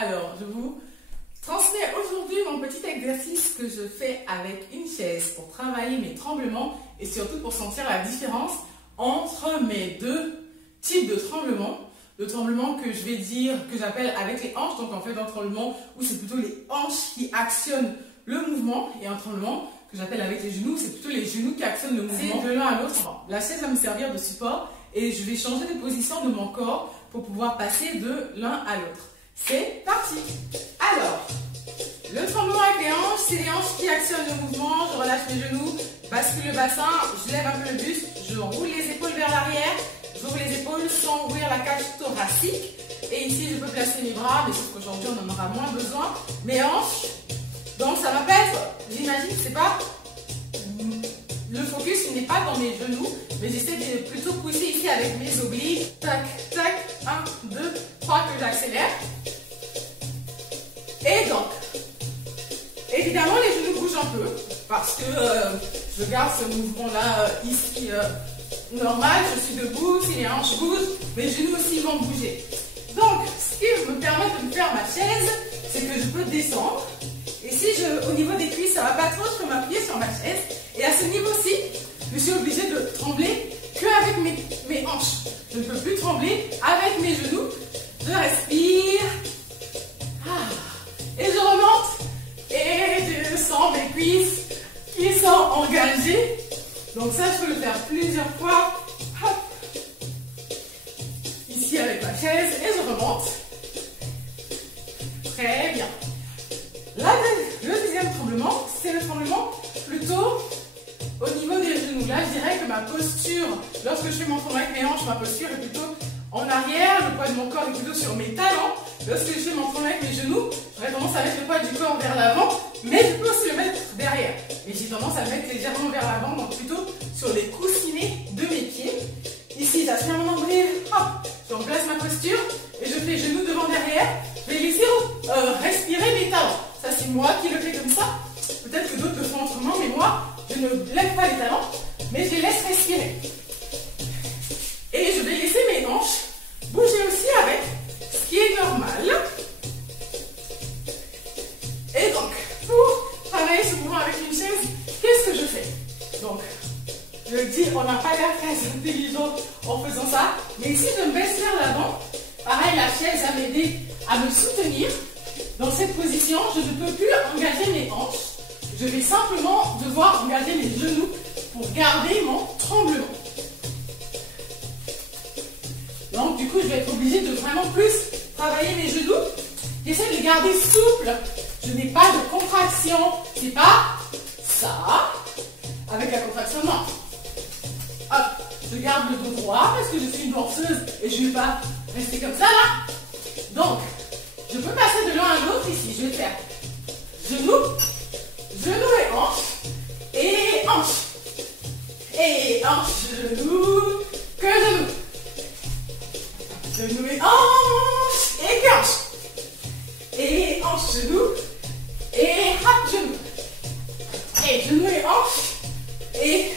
Alors, je vous transmets aujourd'hui mon petit exercice que je fais avec une chaise pour travailler mes tremblements et surtout pour sentir la différence entre mes deux types de tremblements. Le tremblement que je vais dire, que j'appelle avec les hanches, donc en fait un tremblement où c'est plutôt les hanches qui actionnent le mouvement, et un tremblement que j'appelle avec les genoux, c'est plutôt les genoux qui actionnent le mouvement de l'un à l'autre. La chaise va me servir de support et je vais changer de position de mon corps pour pouvoir passer de l'un à l'autre. C'est parti! Alors, le tremblement avec les hanches, c'est les hanches qui actionnent le mouvement. Je relâche mes genoux, bascule le bassin, je lève un peu le buste, je roule les épaules vers l'arrière, j'ouvre les épaules sans ouvrir la cage thoracique. Et ici, je peux placer mes bras, mais sauf qu'aujourd'hui, on en aura moins besoin. Mes hanches, donc ça va pas être, j'imagine que c'est pas, le focus n'est pas dans mes genoux, mais j'essaie de plutôt pousser ici avec mes obliques. Tac, tac, 1, 2, 3, que j'accélère. Et donc, évidemment, les genoux bougent un peu, parce que je garde ce mouvement-là ici normal. Je suis debout, si les hanches bougent, mes genoux aussi vont bouger. Donc, ce qui me permet de me faire ma chaise, c'est que je peux descendre. Et si au niveau des cuisses, ça va pas trop, je peux m'appuyer sur ma chaise. Et à ce niveau-ci, je suis obligée de trembler qu'avec mes hanches. Je ne peux plus trembler avec mes genoux. Je respire. Et je remonte. Et je sens mes cuisses qui sont engagées. Donc ça, je peux le faire plusieurs fois. Hop. Ici avec ma chaise. Et je remonte. Très bien. Le deuxième tremblement, c'est le tremblement plutôt au niveau des genoux. Là, je dirais que ma posture, lorsque je fais mon tremblement avec mes hanches, ma posture est plutôt en arrière, le poids de mon corps est plutôt sur mes talons. Lorsque je fais mon tremblement avec mes genoux, j'aurais tendance à mettre le poids du corps vers l'avant, mais je peux aussi le mettre derrière. Et j'ai tendance à le mettre légèrement vers l'avant, donc plutôt sur les coussinets de mes pieds. Ici, j'aspire mon nombril, hop, je remplace ma posture et je fais genoux devant derrière. Je vais laisser respirer mes talons. Ça, c'est moi qui le fais comme ça. Peut-être que d'autres le font autrement, mais moi, je ne lève pas les talons, mais je les laisse respirer. Et je vais laisser mes hanches bouger aussi avec, ce qui est normal. Et donc, pour travailler ce mouvement avec une chaise, qu'est-ce que je fais? Donc, je le dis, on n'a pas l'air très intelligent en faisant ça, mais ici, je me baisse vers l'avant. Pareil, la chaise va m'aider à me soutenir. Dans cette position, je ne peux plus engager mes hanches. Je vais simplement devoir engager mes genoux pour garder mon tremblement. Donc, du coup, je vais être obligée de vraiment plus travailler mes genoux. J'essaie de garder souple. Je n'ai pas de contraction. C'est pas ça. Avec la contraction, non. Hop, je garde le dos droit parce que je suis une danseuse et je ne vais pas rester comme ça là. Donc, je peux passer de l'un à l'autre ici. Je vais faire genoux, genoux et hanches, et hanches, et hanches, genoux, que genoux, genoux et hanches, et que hanches, et hanches, genoux, et hop, genoux, et genoux et hanches, et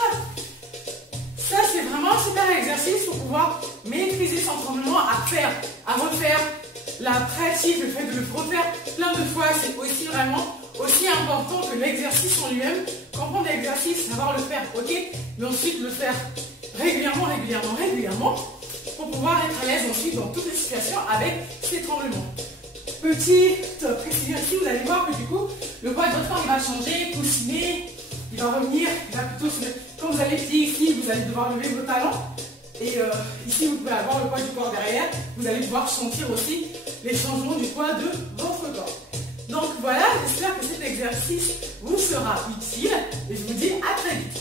hop. Ça, c'est vraiment un super exercice pour pouvoir maîtriser son tremblement, à refaire la pratique, le fait de le refaire plein de fois, c'est aussi vraiment aussi important que l'exercice en lui-même. Comprendre l'exercice, savoir le faire, ok, mais ensuite le faire régulièrement, pour pouvoir être à l'aise ensuite dans toutes les situations avec ces tremblements. Petite précision ici, vous allez voir que du coup, le poids de votre corps il va changer, coussiner, il va revenir, il va plutôt se mettre. Quand vous allez plier ici, vous allez devoir lever vos talons. Et ici, vous pouvez avoir le poids du corps derrière. Vous allez pouvoir sentir aussi les changements du poids de votre corps. Donc voilà, j'espère que cet exercice vous sera utile. Et je vous dis à très vite.